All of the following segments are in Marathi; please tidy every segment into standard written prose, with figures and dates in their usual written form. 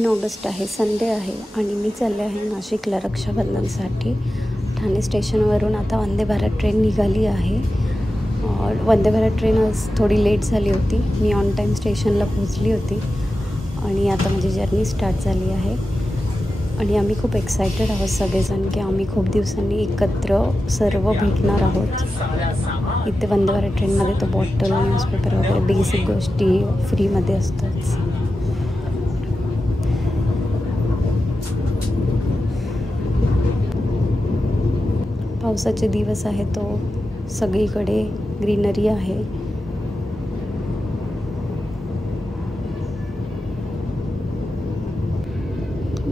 3 ऑगस्ट आहे, संडे आहे आणि मी चालले आहे नाशिकला रक्षाबंधनसाठी. ठाणे स्टेशनवरून आता वंदे भारत ट्रेन निघाली आहे. वंदे भारत ट्रेन आज थोडी लेट झाली होती. मी ऑन टाईम स्टेशनला पोहोचली होती आणि आता माझी जर्नी स्टार्ट झाली आहे. आणि आम्ही खूप एक्सायटेड आहोत सगळेजण की आम्ही खूप दिवसांनी एकत्र सर्व भेटणार आहोत. इथे वंदे भारत ट्रेनमध्ये तो बॉटल, न्यूजपेपर वगैरे बेसिक गोष्टी फ्रीमध्ये असतात. पावसाचे दिवस आहे, तो सगळीकडे ग्रीनरी आहे.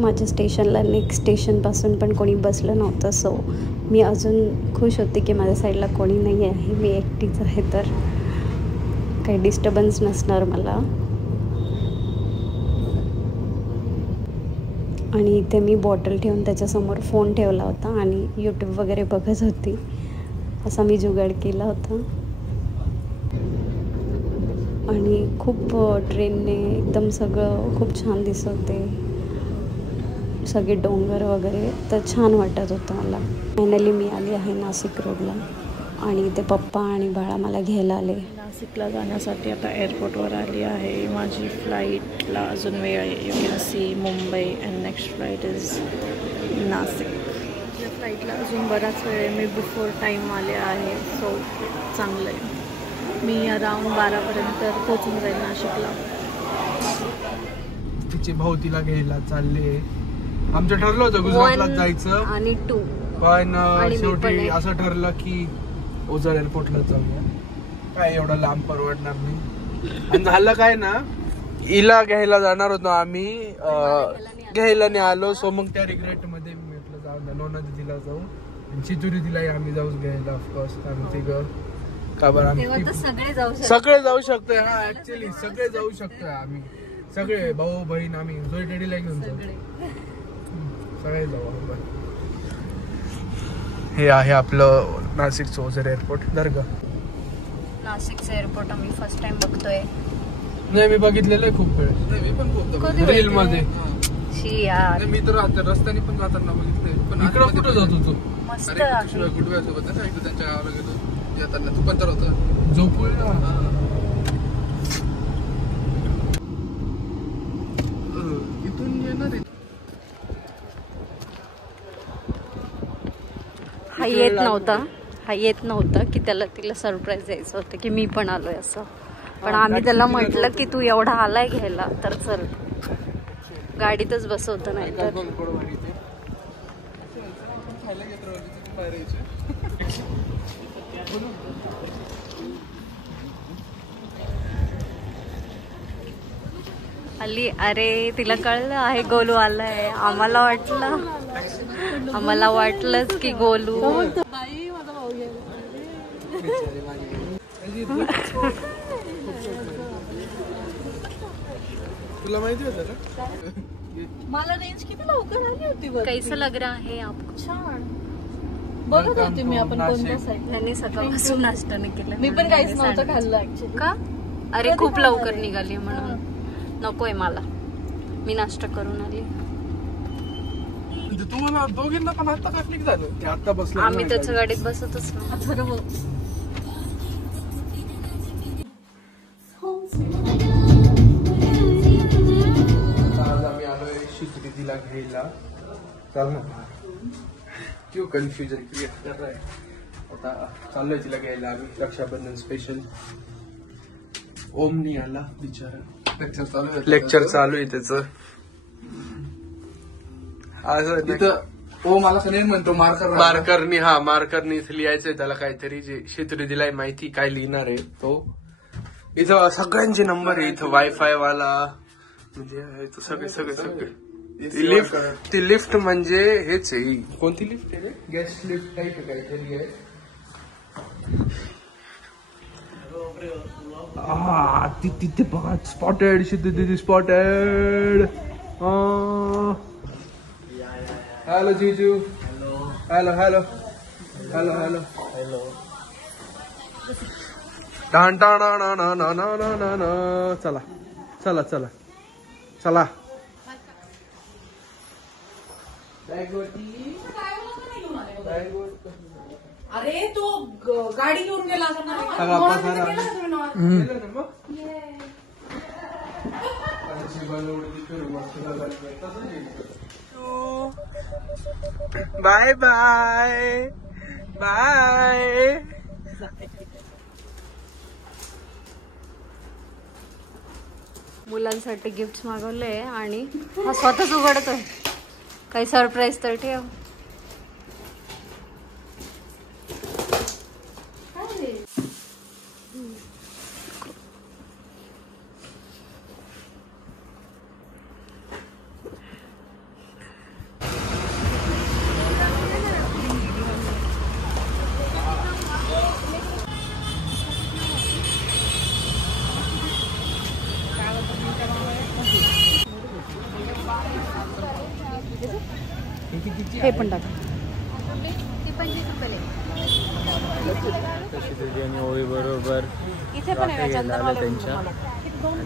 माझ्या स्टेशनला नेक्स्ट स्टेशनपासून पण कोणी बसलं नव्हतं, सो मी अजून खुश होते की माझ्या साईडला कोणी नाही आहे, मी एकटीच आहे, तर काही डिस्टर्बन्स नसणार मला. आणि इथे मी बॉटल ठेवून त्याच्यासमोर फोन ठेवला होता आणि यूट्यूब वगैरे बघत होती. असा मी जुगाड केला होता. आणि खूप ट्रेनने एकदम सगळं खूप छान दिसत होते, सगळे डोंगर वगैरे, तर छान वाटत होतं मला. फायनली मी आली आहे नाशिक रोडला आणि इथे पप्पा आणि बाळा मला घ्यायला आले. नाशिकला जाण्यासाठी आता एअरपोर्टवर आली आहे. माझी फ्लाईटला अजून वेळ आहे. You can see Mumbai and next flight is Nashik. या फ्लाईटला अजून बराच वेळ आहे. मी बिफोर टाईम आले आहे, सो चांगलं आहे. मी अराउंड 12पर्यंत पोचून जाईल नाशिकला. तिचे भाऊ तिला घ्यायला चालले. आमचं ठरलं होतं गुजरातला जायचं आणि 2, पण शेवटी असं ठरलं की ओझर एअरपोर्टला जाऊया. काय एवढं लांब परवडणार नाही. आणि झालं काय ना, हिला घ्यायला जाणार होतो आम्ही, घ्यायला नाही आलो. सो मग त्या रिग्रेट मध्ये मी म्हटलं जाऊ ना, लोणा दिदीला जाऊ आणि चितुरी दिलाही आम्ही जाऊ घ्यायला. ऑफकोर्स आम्ही तिघं का बरं आम्ही सगळे जाऊ शकतोय. हा ऍक्च्युली सगळे जाऊ शकतोय. आम्ही सगळे भाऊ बहीण आम्ही जोई टेडीला घेऊन जाऊ, सगळे जाऊ. हे आहे आपलं नाशिकचं ओझर एअरपोर्ट. दर्गा नाशिकचं एअरपोर्ट आम्ही फर्स्ट टाइम बघतोय. नाही, मी बघितलेलं आहे खूप वेळ. मी पण खूप रील मध्ये. मी तर रस्त्याने पण जाताना बघितलंय. पण इकडं कुठं जात होतो? गुडव्यासोबत त्यांच्या गावाला गेलो जाताना. तू पण तर होतं झोपूया. इथून येणार आहे. हा येत नव्हता की तिला सरप्राईज द्यायचं होतं की मी पण आलोय असं. पण आम्ही त्याला म्हटलं की तू एवढा आलाय घ्यायला तर चल, गाडीतच बसवतो. नाही तर आली. अरे तिला कळलं आहे गोलू आलाय. आम्हाला वाटलंच की गोलू. तुला माहिती होतं का? मला रेंज किती लवकर आली होती. कैसा लग रहा है आपको? छान बघत होते मी आपण कोणत्या साईड. त्यांनी सकाळपासून नाश्ता नाही केला. मी पण काहीच नव्हतं खाल्लं ऍक्च्युली. का? अरे खूप लवकर निघाली म्हणून नकोय मला. मी नाश्ता करून आली. तुम्हाला दोघींना पण आता का क्लिक झालं? ते आता बसलो आम्ही त्याच्या गाडीत बसतच ना. दिला घ्यायला. चाल ना, क्यों कन्फ्युजन क्रिएट कर रहा है. आता चाललोय तिला घ्यायला आम्ही. रक्षाबंधन स्पेशल. ओम नाही आला बिचारा. लेक्चर चालू आहे त्याचं. ओम आला का नाही म्हणतो मार्करनी इथे लिहायचंय त्याला काहीतरी. जे शेतरी दिलाय माहिती काय लिहिणार आहे तो. इथं सगळ्यांचे नंबर आहे. इथं वायफाय वाला म्हणजे सगळे. ती लिफ्ट म्हणजे हेच आहे. कोणती लिफ्ट आहे? गॅस लिफ्ट टाईप काहीतरी आहे. तिथे बघा स्पॉटेड. तिथे स्पॉटेड. हॅलो जीजू. Hello hello hello hello hello. चला चला चला चला चला अरे तो गाडी घेऊन गेला बाय बाय बाय. मुलांसाठी गिफ्ट मागवले आणि हा स्वतःच उघडतोय. काही सरप्राईज तर ठेव. हे पण टाका. ओळी बरोबर इथे पण आहे चंदनवाले त्यांच्या. आणि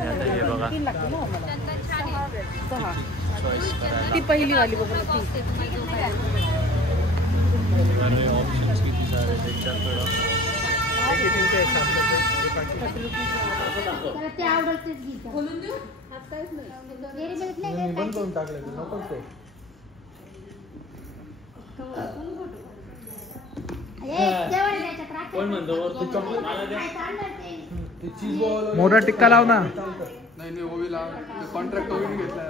आता हे बघा ती पहिली वाली बघा. ऑप्शन्स किती सारे त्यांच्याकडं. बंद करून टाकले नको ते. कोण म्हणतो मोठा टिक्का लाव ना. नाही ओवी लाव. कॉन्ट्रॅक्ट ओवीने घेतला.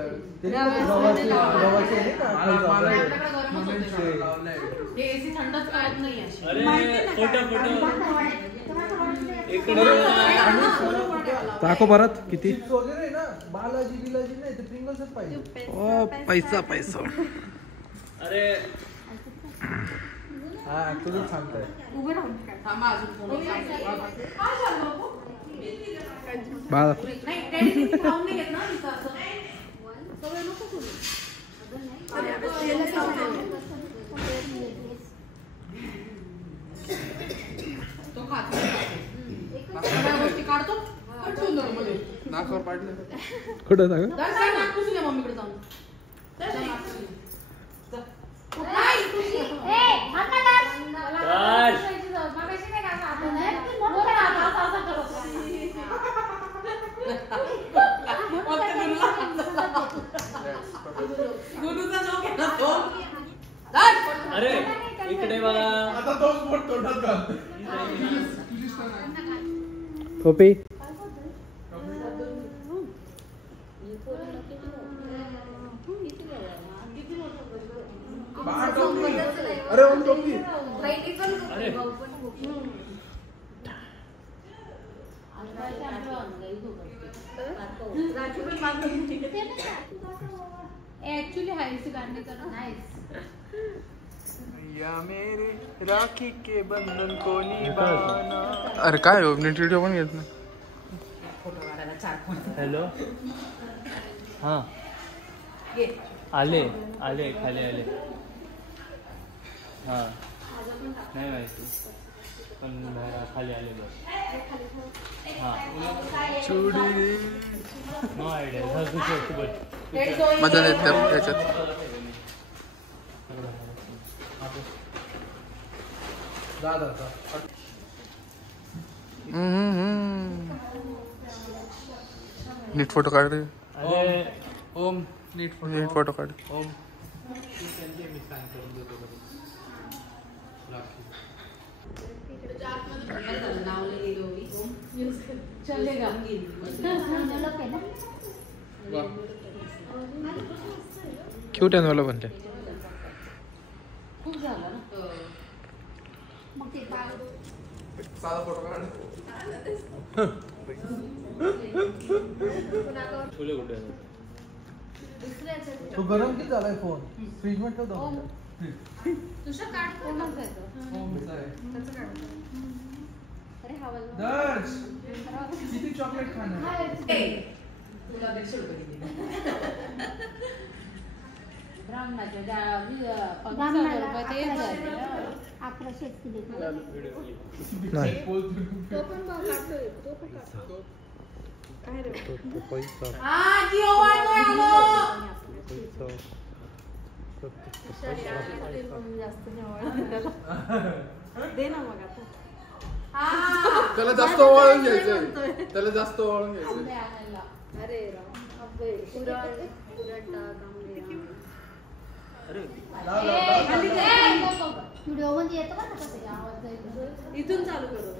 दाखव परत किती वगैरे ना. बालाजी बिलाजी नाही ते प्रिंगल्सच पाहिजे. ओ पैसा पैसा. अरे हा तुझं सांगताय. बाळा नाकावर पाडलं. कुठं सांग. मम्मीकडे जाऊन अरे इकडे बघा. आता तोच बोट तोंडात घाल. टोपी अरे ओम टोपी. एक्चुअली हाईस्ट गाने करो नाइस. या मेरे राखी के बंधन को निभाना. अरे काय हो नीट व्हिडिओ पण घेत नाही. हॅलो हां आले आले खाली आले. हां नाही माहिती पण खाली आले बस. हां नो आयडिया. मजा येते त्याच्यात. नीट फोटो काढ रे. ओम नीट फोटो काढ. ओम चलेगा. क्यूट आहे मला बनले. खूप झालं ना. साधा फोटो काढ. फुले कुठे आहेत? तो गरम किती झालाय फोन. फ्रीज मध्ये ठेवतो. तुझं काढ. दर्श किती चॉकलेट खाणार. तुला 150 रुपये दिले. ब्राह्मणाच्या 15 रुपये ते 1100 दिले. नाही दे ना मग आता. त्याला जास्त ओवाळून घ्यायचंय, त्याला जास्त ओवाळून घ्यायचंय. अरे इथून चालू करू.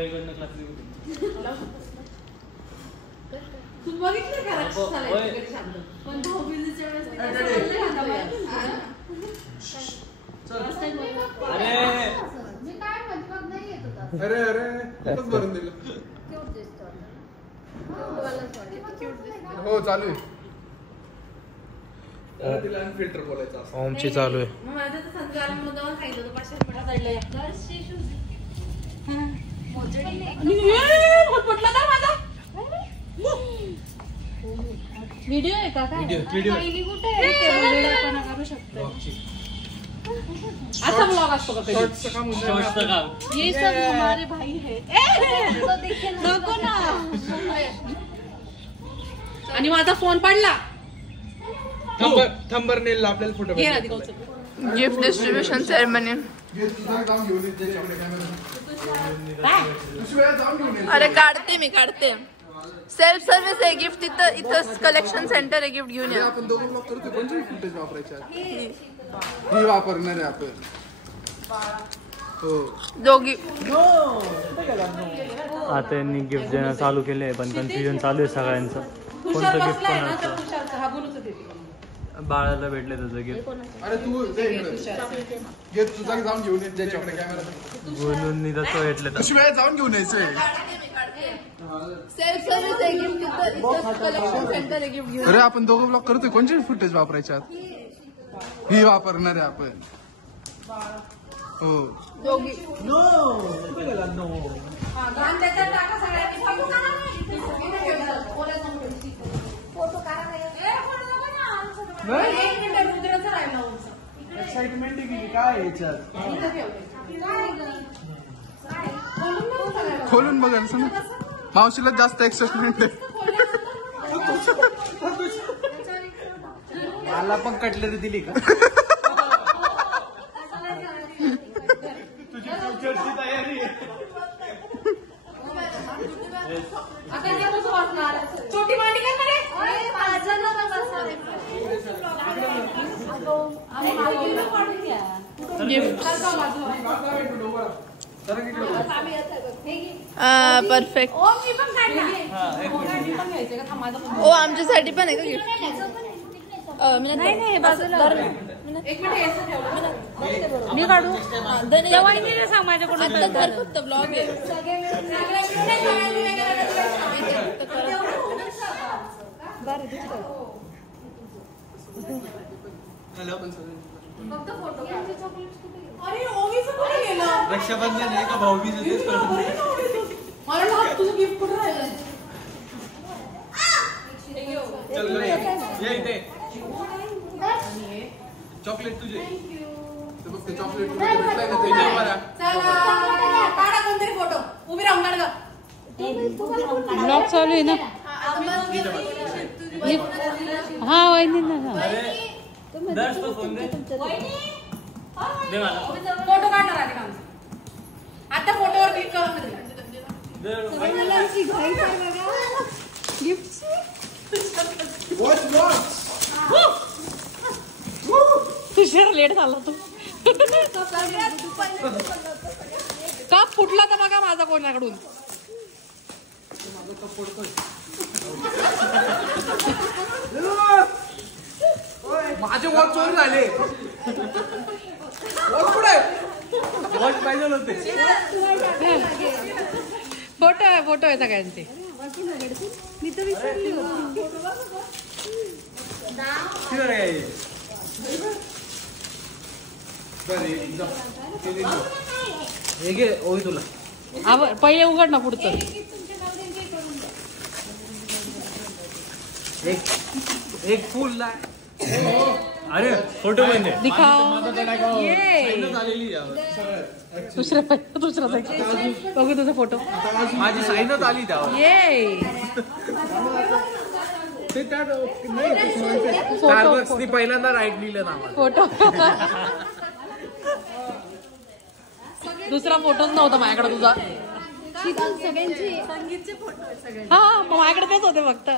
इकडनं क्लास तू बघितलं का पण भाऊबीजेच्या वेळेस अरे खूपच भरून दिलं. हो चालू आहे. फिल्टर बोलायचं ओमची चालू आहे. व्हिडिओ आहे का काय? व्हिडिओ करू शकतो. असा ब्लॉग असतो का? ये सब हमारे भाई है. नको ना. आणि माझा फोन पडला. थंबनेलला आपल्याला फोटो गिफ्ट डिस्ट्रीब्युशन सेरेमनी. अरे काढते मी काढते. सेल्फ सर्व्हिस आहे गिफ्ट. इथं कलेक्शन सेंटर आहे. गिफ्ट घेऊन या. आपण दोघं ब्लॉग करतो. कोणते फुटेज वापरायचे? ही वापरणार आहे आपण. हो दोघी. आता यांनी गिफ्ट देणं चालू केले पण कन्फ्युजन चालू आहे सगळ्यांचं. कोणतं गिफ्ट कोणाचं? बाळाला भेटले तुझं गिफ्ट. अरे तू घे तुझा जाऊन घेऊन ये. चॉकलेट कॅमेरा बोलून तसं भेटले तर वेळा जाऊन घेऊन यायचंय. सेल्फ सर्व्हिस आहे गिफ्ट. इथं कलेक्शन सेंटर आहे. गिफ्ट घेऊन. अरे आपण दोघं ब्लॉग करतोय. कोणते फुटेज वापरायच्यात? ही वापरणार आहे आपण. हो दोघी. एक्साइटमेंट काय याच्यात? खोलून बघायला ना. मावशीला जास्त एक्साइटमेंट आहे. मला पण कटलेरी दिली का? तुझी फ्युचरची तयारी आहे. छोटी मांडी काय करे? परफेक्ट. ओ आमच्यासाठी पण आहे का गिफ्ट? नाही मी काढू. सांग माझ्याकडून. फक्त ब्लॉग आहे. रक्षाबंधन आहे का भाऊबीज? मला तुझं गिफ्ट कुठं राहिलं? चॉकलेट तुझे. चॉकलेट काढा कोणतरी फोटो. उभी राहून काढ ग. ब्लॉग चालू आहे ना. हा वहिनी ना. फोन दे. दे मला. फोटो काढणार आहे का? आता फोटोवर क्लिक करून तुझ्या लेट झाला तू. का फुटला तर बघा माझा कोणाकडून. माझे वॉच चोर झाले. वॉच कुठे? वॉच पाहिजे होते. फोटो आहे सगळ्यांचे. मी तर विसरली होती. तुला पहिले उघड ना पुढचं. एक फुल ला. अरे फोटो म्हणजे दिखाओ. दुसरा बघू तुझा फोटो. माझी साईनच आली त्यावर. ये ते त्या स्टारबक्सनी पहिल्यांदा राईट लिहिलं ना फोटो दुसरा फोटोच नव्हता माझ्याकडे तुझा. हा मग माझ्याकडे तेच होते फक्त.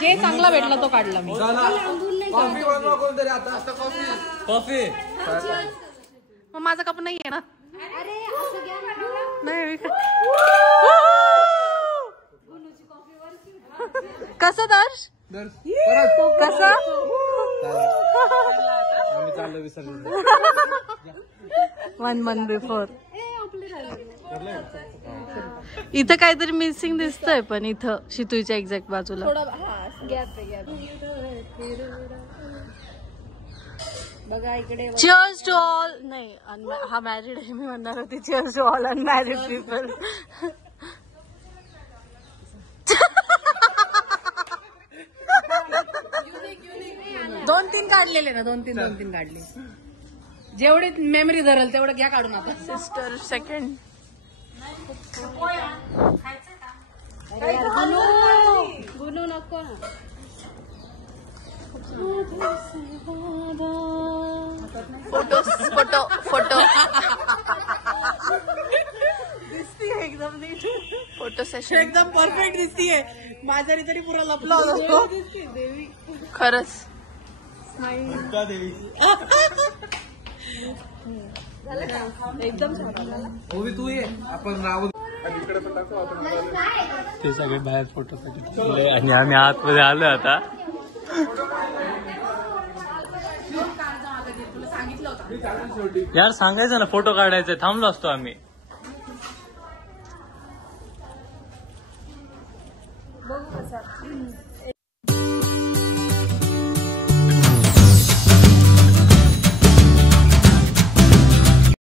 जे चांगला भेटला तो काढला मी. कॉफी बनवा कोणतरी आता. कॉफी मग माझा कप नाही आहे ना. नाही कसं दर्श कसं चाललं विसर्जन 1 month बिफोर. इथं काहीतरी मिसिंग दिसतंय पण इथं शितूच्या एक्झॅक्ट बाजूला. बघा इकडे चिअर्स टू ऑल. नाही हा मॅरिड आहे मी म्हणणार होती. Cheers to all unmarried people. दोन तीन काढलेले ना. दोन तीन काढले. जेवढे मेमरी धरल तेवढं घ्या काढून आता. Sister second. गुनू नको ना. फोटो दिसतीये एकदम नीट. फोटो सेशन एकदम परफेक्ट दिसतीये. माझ्यारी तरी पुरा लपला होता. खरंच. एकदम तू ये आपण राहू. ते सगळे बाहेर फोटोसाठी आणि आम्ही आतमध्ये आलो आता. यार सांगायचं ना फोटो काढायचा. थांबलो असतो आम्ही. बघू कसा